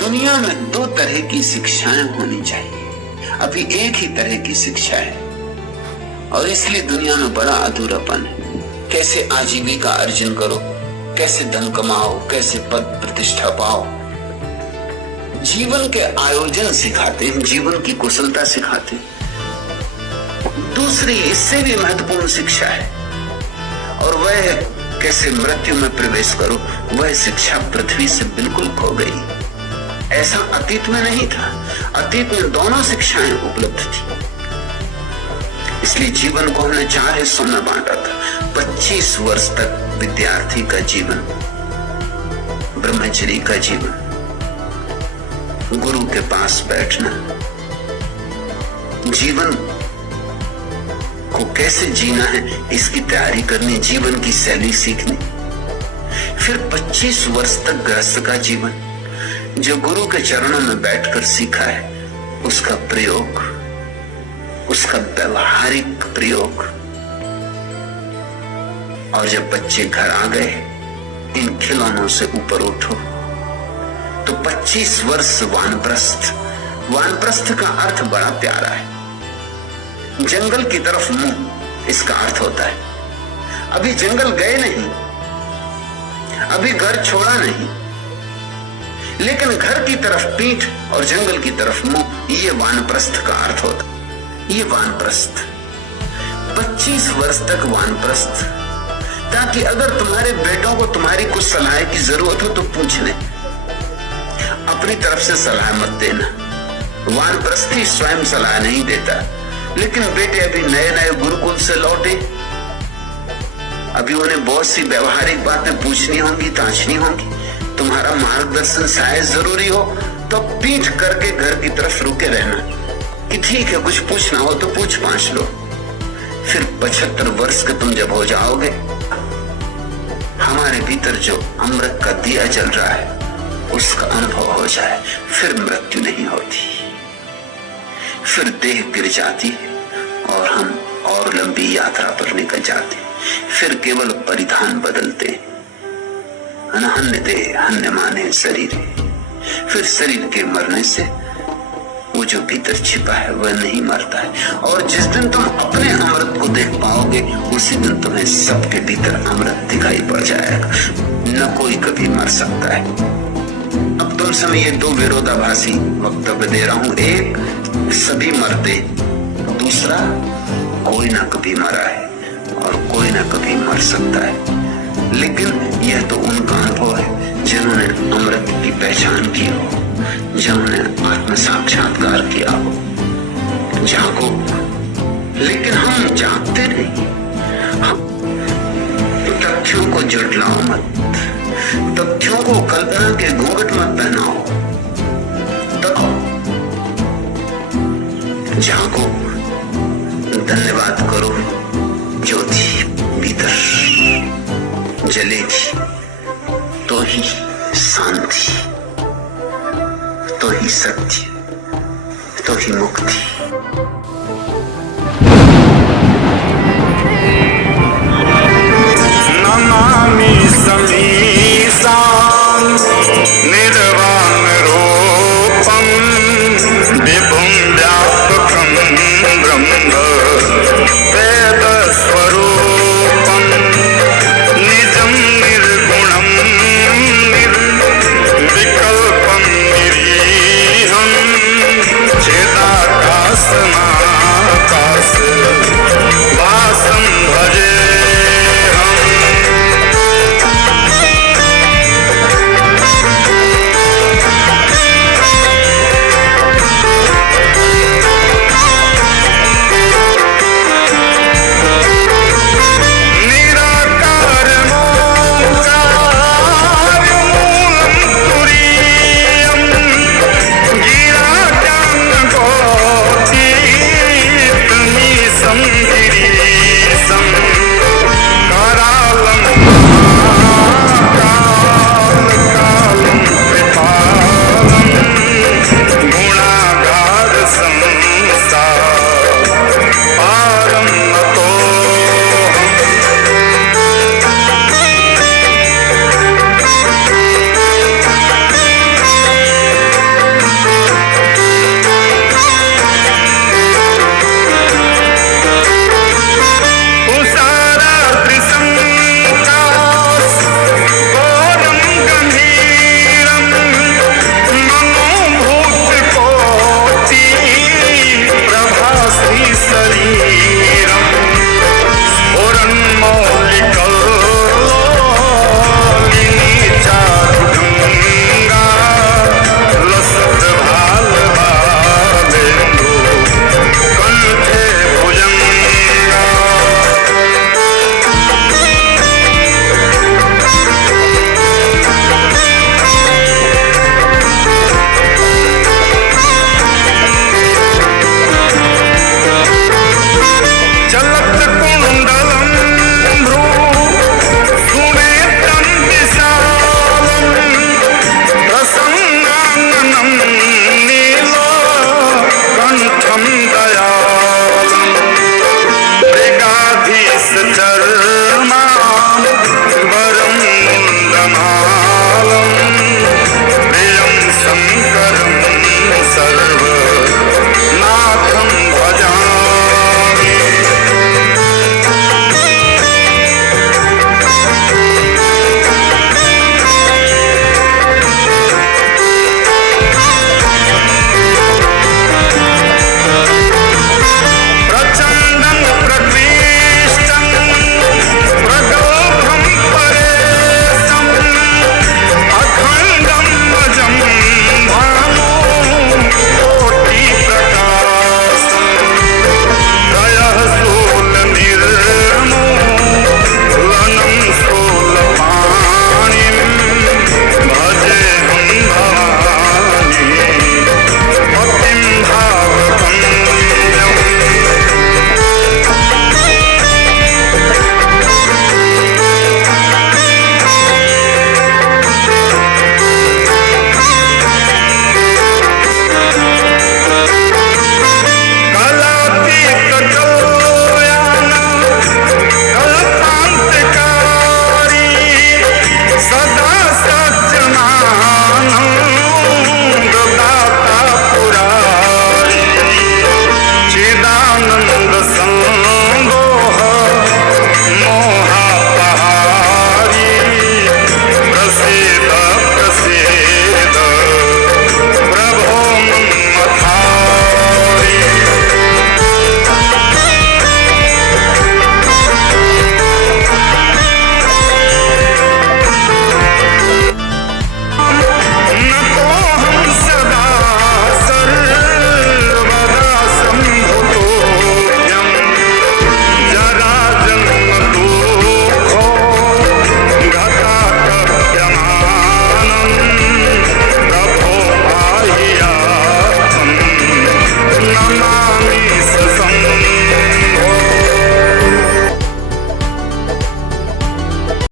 दुनिया में दो तरह की शिक्षाएं होनी चाहिए, अभी एक ही तरह की शिक्षा है और इसलिए दुनिया में बड़ा अधूरापन है। कैसे आजीविका अर्जन करो, कैसे धन कमाओ, कैसे पद प्रतिष्ठा पाओ। जीवन के आयोजन सिखाते हैं, जीवन की कुशलता सिखाते हैं। दूसरी इससे भी महत्वपूर्ण शिक्षा है और वह है कैसे मृत्यु में प्रवेश करो। वह शिक्षा पृथ्वी से बिल्कुल खो गई। ऐसा अतीत में नहीं था, अतीत में दोनों शिक्षाएं उपलब्ध थी। इसलिए जीवन को हमने 4 हिस्सों में बांटा था। 25 वर्ष तक विद्यार्थी का जीवन, ब्रह्मचर्य का जीवन, गुरु के पास बैठना, जीवन को कैसे जीना है इसकी तैयारी करनी, जीवन की शैली सीखनी। फिर 25 वर्ष तक गृहस्थ का जीवन, जो गुरु के चरणों में बैठकर सीखा है उसका प्रयोग, उसका व्यवहारिक प्रयोग। और जब बच्चे घर आ गए, इन खिलौनों से ऊपर उठो। तो 25 वर्ष वानप्रस्थ। वानप्रस्थ का अर्थ बड़ा प्यारा है। जंगल की तरफ मुंह, इसका अर्थ होता है अभी जंगल गए नहीं, अभी घर छोड़ा नहीं, लेकिन घर की तरफ पीठ और जंगल की तरफ मुंह, ये वानप्रस्थ का अर्थ होता है। ये वानप्रस्थ 25 वर्ष तक वानप्रस्थ, ताकि अगर तुम्हारे बेटों को तुम्हारी कुछ सलाह की जरूरत हो तो पूछ ले, अपनी तरफ से सलाह मत देना। वानप्रस्थी स्वयं सलाह नहीं देता, लेकिन बेटे अभी नए नए गुरुकुल से लौटे, अभी उन्हें बहुत सी व्यवहारिक बातें पूछनी होंगी, तांचनी होंगी। तुम्हारा मार्गदर्शन शायद जरूरी हो तो पीठ करके घर की तरफ रुके रहना कि ठीक है, कुछ पूछना हो तो पूछ पाछ लो। फिर 75 वर्ष के तुम जब हो जाओगे, हमारे भीतर जो अमृत का दिया जल रहा है उसका अनुभव हो जाए, फिर मृत्यु नहीं होती, फिर देह गिर जाती है और हम और लंबी यात्रा पर निकल जाते। फिर केवल परिधान बदलते, अनहन्य देह हन्य माने शरीर। फिर शरीर के मरने से वो जो भीतर छिपा है वह नहीं मरता है। और जिस दिन तुम अपने अमृत को देख पाओगे, उसी दिन तुम्हें सबके भीतर अमृत दिखाई पड़ जाएगा। न कोई कभी मर सकता है। अब तुम समय ये 2 विरोधाभासी वक्तव्य दे रहा हूं। एक, सभी मरते, दूसरा, कोई ना कभी मरा है और कोई ना कभी मर सकता है। लेकिन यह तो उनका अनुभव है जिन्होंने अमृत की पहचान की हो, जिन्होंने आत्म साक्षात्कार किया हो। जागो, लेकिन हम जागते नहीं। हम तथ्यों को जुटलाओ मत, तथ्यों को कल्पना के घूंघट मत पहनाओ। तब जागो, धन्यवाद करो। ज्योति भीतर जलेगी तो ही शांति, तो ही सत्य, तो ही मुक्ति।